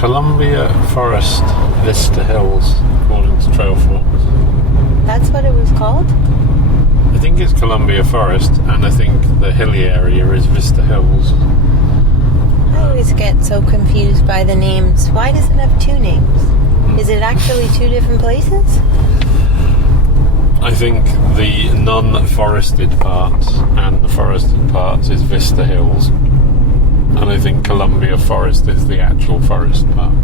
Columbia Forest Vista Hills, according to Trail Forks. That's what it was called? I think it's Columbia Forest, and I think the hilly area is Vista Hills. I always get so confused by the names. Why does it have two names? Is it actually two different places? I think the non-forested part and the forested parts is Vista Hills, and I think Columbia Forest is the actual forest part.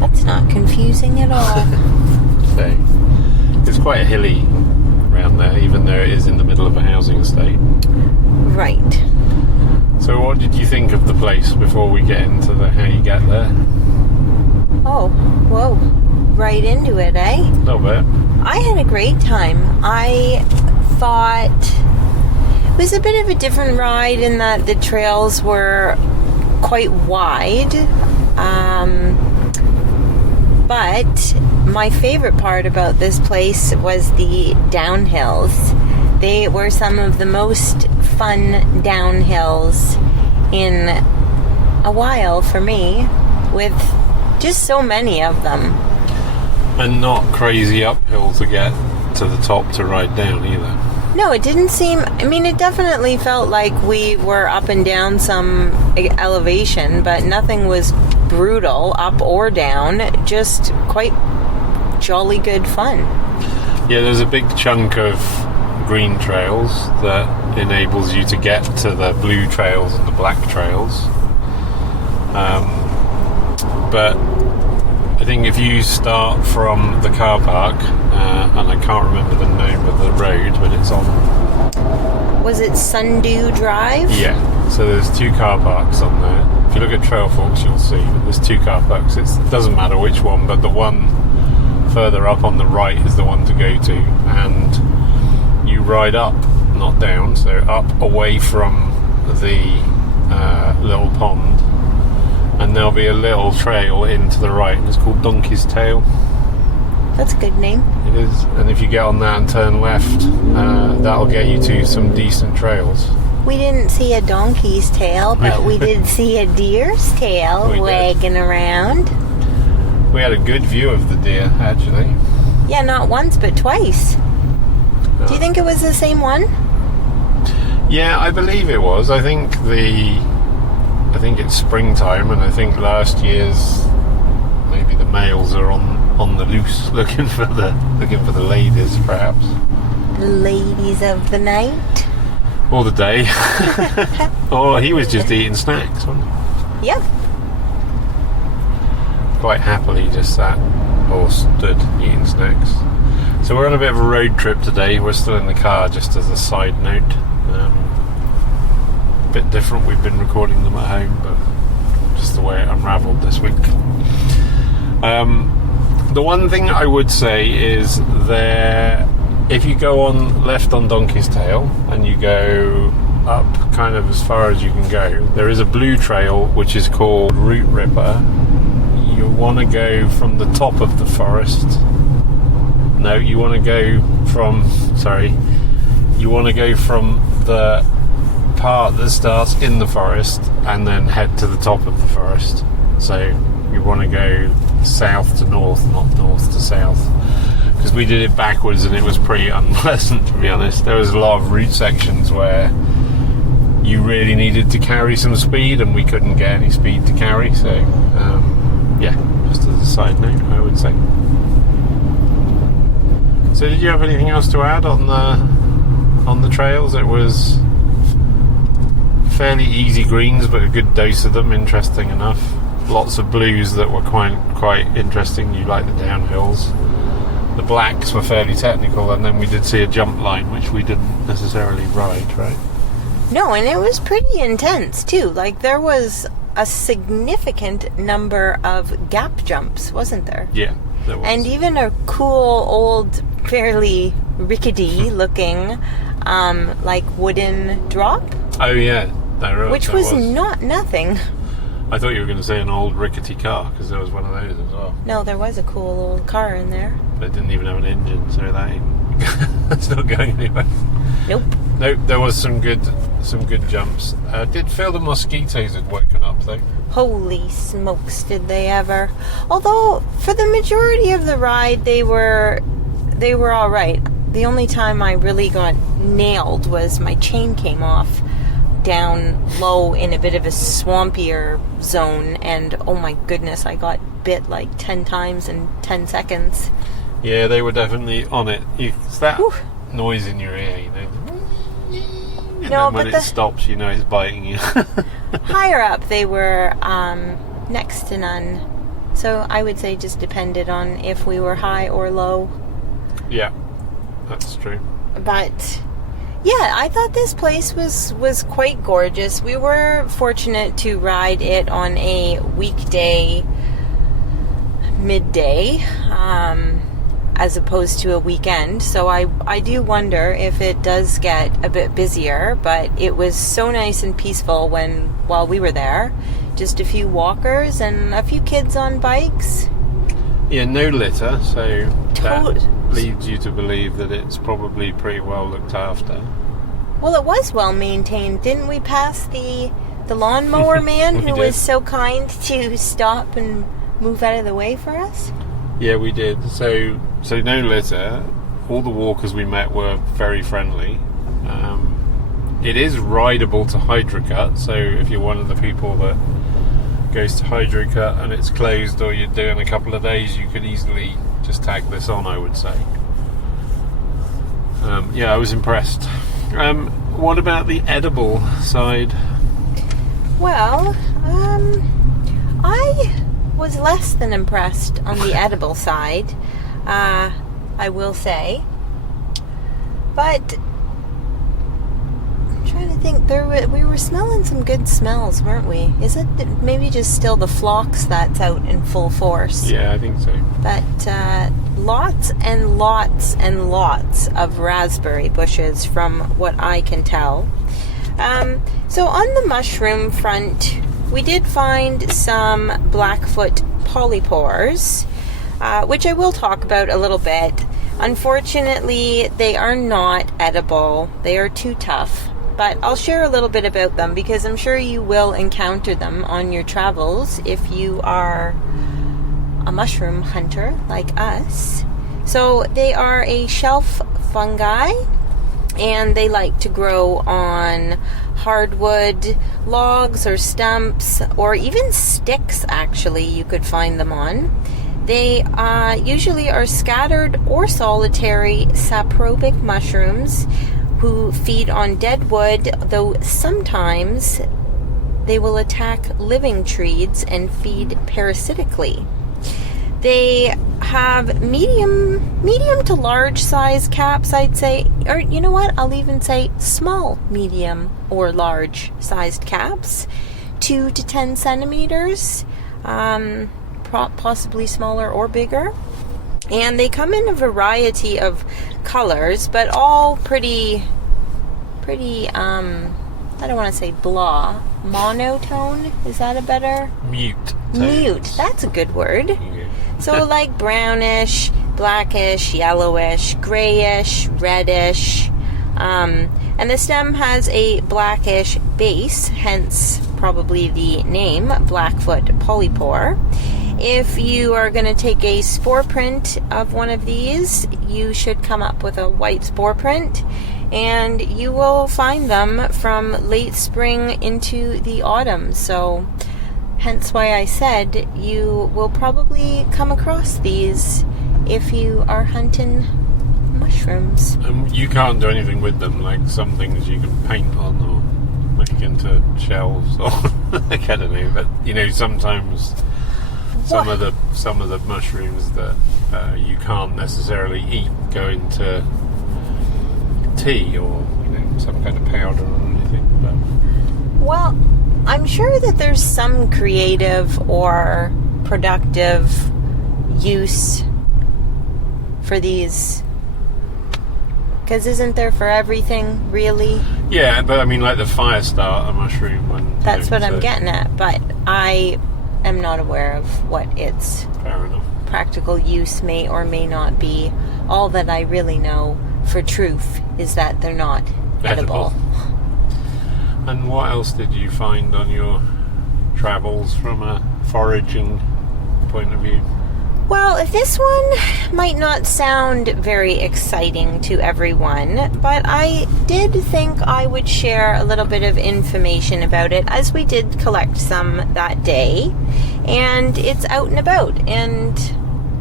That's not confusing at all. So, it's quite hilly around there, even though it is in the middle of a housing estate. Right. So what did you think of the place before we get into how you get there? Oh, whoa. Right into it, eh? A little bit. I had a great time. I thought it was a bit of a different ride in that the trails were quite wide. But my favorite part about this place was the downhills. They were some of the most fun downhills in a while for me, with just so many of them. And not crazy uphill to get to the top to ride down either. No, it didn't seem... I mean, it definitely felt like we were up and down some elevation, but nothing was brutal, up or down. Just quite jolly good fun. Yeah, there's a big chunk of green trails that enables you to get to the blue trails and the black trails. But I think if you start from the car park, and I can't remember the name of the road, but it's on... Was it Sundew Drive? Yeah, so there's two car parks on there. If you look at Trail Forks, you'll see that there's two car parks. It doesn't matter which one, but the one further up on the right is the one to go to, and you ride up, not down, so up away from the little pond, and there'll be a little trail into the right, and it's called Donkey's Tail. That's a good name. It is, and if you get on that and turn left, that'll get you to some decent trails. We didn't see a donkey's tail, but we did see a deer's tail wagging around. We had a good view of the deer, actually. Yeah, not once, but twice. Do you think it was the same one? Yeah, I believe it was. I think it's springtime, and I think last year's maybe the males are on the loose looking for the ladies, perhaps. Ladies of the night. Or the day. Or he was just eating snacks, wasn't he? Yep. Quite happily just sat or stood eating snacks. So we're on a bit of a road trip today. We're still in the car, just as a side note. A bit different. We've been recording them at home, but just the way it unravelled this week. The one thing I would say is if you go on left on Donkey's Tail and you go up kind of as far as you can go, there is a blue trail which is called Route Ripper. You want to go from the top of the forest. No, you want to go from the part that starts in the forest and then head to the top of the forest. So you want to go south to north, not north to south, because we did it backwards and it was pretty unpleasant, to be honest. There was a lot of route sections where you really needed to carry some speed and we couldn't get any speed to carry, so yeah, just as a side note, I would say. So did you have anything else to add on the trails? It was fairly easy greens, but a good dose of them, interesting enough. Lots of blues that were quite interesting. You like the downhills. The blacks were fairly technical, and then we did see a jump line, which we didn't necessarily ride, right? No, and it was pretty intense too. Like, there was a significant number of gap jumps, wasn't there? Yeah, there was. And even a cool old, fairly rickety looking like wooden drop. Oh yeah, which was not nothing. I thought you were going to say an old rickety car, because there was one of those as well. No, there was a cool old car in there. But it didn't even have an engine, so that ain't that's not going anywhere. Nope. Nope, there was some good jumps. Did feel the mosquitoes had woken up though. Holy smokes, did they ever. Although, for the majority of the ride, they were all right. The only time I really got nailed was my chain came off down low in a bit of a swampier zone, and oh my goodness, I got bit like 10 times in 10 seconds. Yeah, they were definitely on it. It's that Whew. noise in your ear, you know. And No, then when but it stops, you know it's biting you. Higher up, they were next to none. So I would say just depended on if we were high or low. Yeah, that's true. But yeah, I thought this place was quite gorgeous. We were fortunate to ride it on a weekday midday, as opposed to a weekend. So I do wonder if it does get a bit busier, but it was so nice and peaceful while we were there. Just a few walkers and a few kids on bikes. Yeah, no litter, so that leads you to believe that it's probably pretty well looked after. Well, it was well maintained. Didn't we pass the lawnmower man who was so kind to stop and move out of the way for us? Yeah, we did. So no litter. All the walkers we met were very friendly. It is rideable to Hydrocut, so if you're one of the people that goes to Hydrocut and it's closed or you're doing a couple of days, you could easily just tag this on, I would say. Yeah, I was impressed. What about the edible side? Well, I was less than impressed on the edible side, I will say. But I'm trying to think. We were smelling some good smells, weren't we? Is it maybe just still the phlox that's out in full force? Yeah, I think so. But lots and lots and lots of raspberry bushes, from what I can tell. So on the mushroom front, we did find some Blackfoot polypores, which I will talk about a little bit. Unfortunately, they are not edible. They are too tough. But I'll share a little bit about them because I'm sure you will encounter them on your travels if you are a mushroom hunter like us. So they are a shelf fungi, and they like to grow on hardwood logs or stumps, or even sticks, actually, you could find them on. They usually are scattered or solitary saprobic mushrooms who feed on dead wood, though sometimes they will attack living trees and feed parasitically. They have medium to large size caps, I'd say, or you know what, I'll even say small, medium, or large sized caps, 2 to 10 centimeters, possibly smaller or bigger. And they come in a variety of colors, but all pretty I don't want to say blah, monotone, is that a better? Mute. That's a good word. Yeah. So like brownish, blackish, yellowish, grayish, reddish, and the stem has a blackish base, hence probably the name Blackfoot polypore. If you are going to take a spore print of one of these, you should come up with a white spore print, and you will find them from late spring into the autumn. So hence why I said you will probably come across these if you are hunting mushrooms. And you can't do anything with them, like some things you can paint on or make into shelves or like, I don't know, but you know, sometimes some of the mushrooms that you can't necessarily eat go into tea or, you know, some kind of powder or anything. But well, I'm sure that there's some creative or productive use for these, because isn't there for everything, really? yeah, but I mean, like the fire starter mushroom one. That's what I'm getting at. But I am not aware of what its Fair enough. practical use may or may not be. All that I really know for truth is that they're not edible. And what else did you find on your travels from a foraging point of view? Well, this one might not sound very exciting to everyone, but I did think I would share a little bit of information about it, as we did collect some that day, and it's out and about, and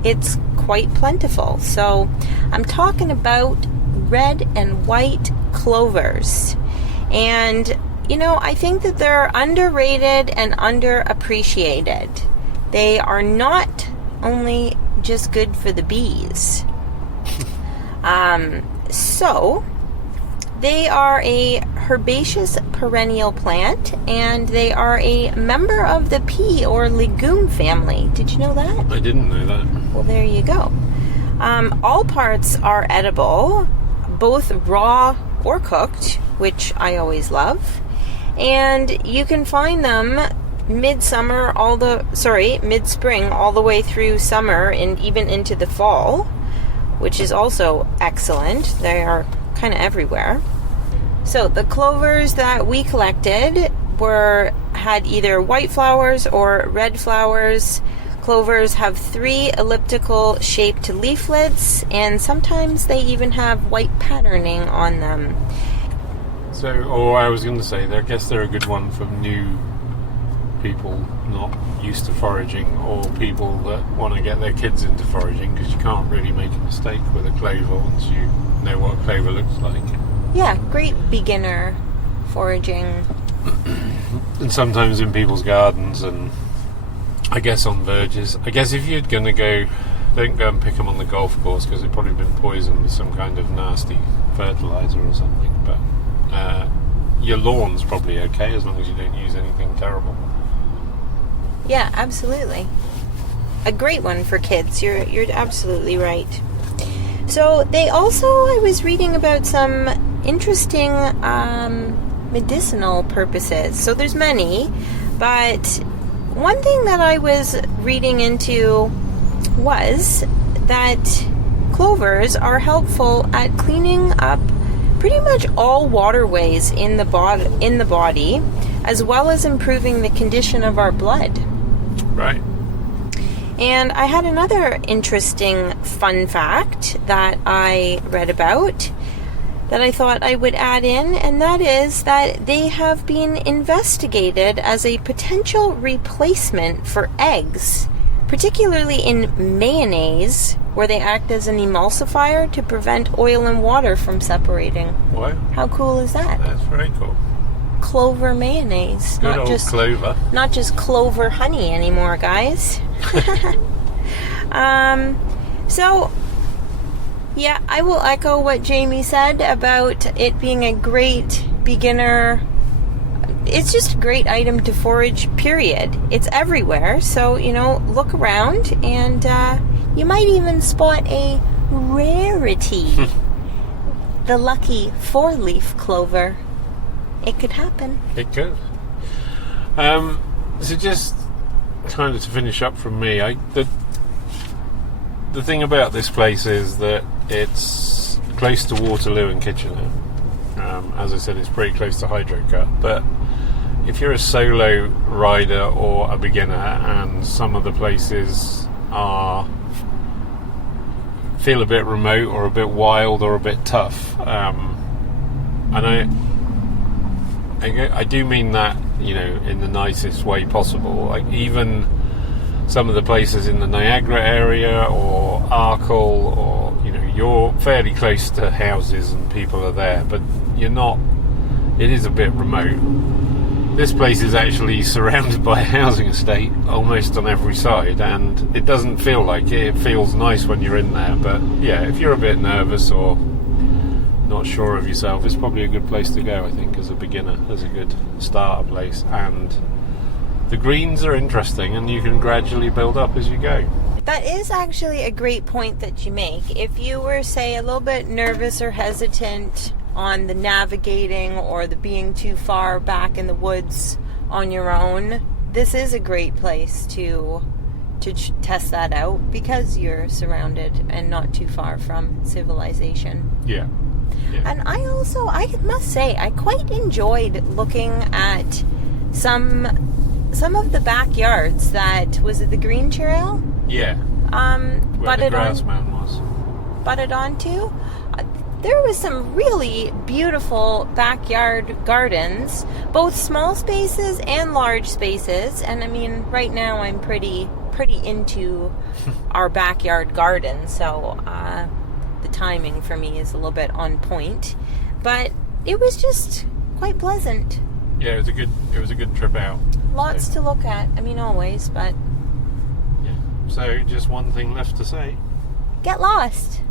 it's quite plentiful. So I'm talking about red and white clovers. And, you know, I think that they're underrated and underappreciated. They are not only just good for the bees. So they are a herbaceous perennial plant, and they are a member of the pea or legume family. Did you know that? I didn't know that. Well, there you go. All parts are edible, both raw or cooked, which I always love. And you can find them mid-spring all the way through summer and even into the fall, which is also excellent. They are kind of everywhere. So the clovers that we collected had either white flowers or red flowers. Clovers have 3 elliptical shaped leaflets, and sometimes they even have white patterning on them. So, I was going to say, I guess they're a good one for new people not used to foraging, or people that want to get their kids into foraging, because you can't really make a mistake with a clover once you know what a clover looks like. Yeah, great beginner foraging. And sometimes in people's gardens, and I guess on verges. I guess if you're going to go, don't go and pick them on the golf course, because they've probably been poisoned with some kind of nasty fertilizer or something, but your lawn's probably okay as long as you don't use anything terrible. Yeah, absolutely. A great one for kids. You're absolutely right. So they also, I was reading about some interesting medicinal purposes. So there's many, but one thing that I was reading into was that clovers are helpful at cleaning up pretty much all waterways in the body, as well as improving the condition of our blood. Right. And I had another interesting fun fact that I read about that I thought I would add in, and that is that they have been investigated as a potential replacement for eggs, particularly in mayonnaise, where they act as an emulsifier to prevent oil and water from separating. What? How cool is that? That's very cool. Clover mayonnaise. Good old Clover. Not just Clover honey anymore, guys. So, yeah, I will echo what Jamie said about it being a great beginner. It's just a great item to forage, period. It's everywhere, so, look around, and you might even spot a rarity. The lucky 4-leaf clover. It could happen. It could. So just kind of to finish up from me, the thing about this place is that it's close to Waterloo and Kitchener. As I said, it's pretty close to Hydrocut, but if you're a solo rider or a beginner, and some of the places feel a bit remote or a bit wild or a bit tough, and I do mean that, in the nicest way possible. Like, even some of the places in the Niagara area or Arkle, or you're fairly close to houses and people are there, but you're not. It is a bit remote. This place is actually surrounded by a housing estate almost on every side, and it doesn't feel like it. It feels nice when you're in there, but yeah, if you're a bit nervous or not sure of yourself, it's probably a good place to go, I think, as a beginner, as a good starter place. And the greens are interesting, and you can gradually build up as you go. That is actually a great point that you make. If you were, say, a little bit nervous or hesitant on the navigating or the being too far back in the woods on your own, this is a great place to test that out because you're surrounded and not too far from civilization. Yeah. And I must say, I quite enjoyed looking at some of the backyards that, was it the Green Trail? Yeah. Where the grass mountain was. Butted onto. There was some really beautiful backyard gardens, both small spaces and large spaces. And I mean, right now I'm pretty into our backyard garden, so the timing for me is a little bit on point. But it was just quite pleasant. Yeah, it was a good trip out. Lots to look at. I mean, always, but yeah. So just one thing left to say. Get lost.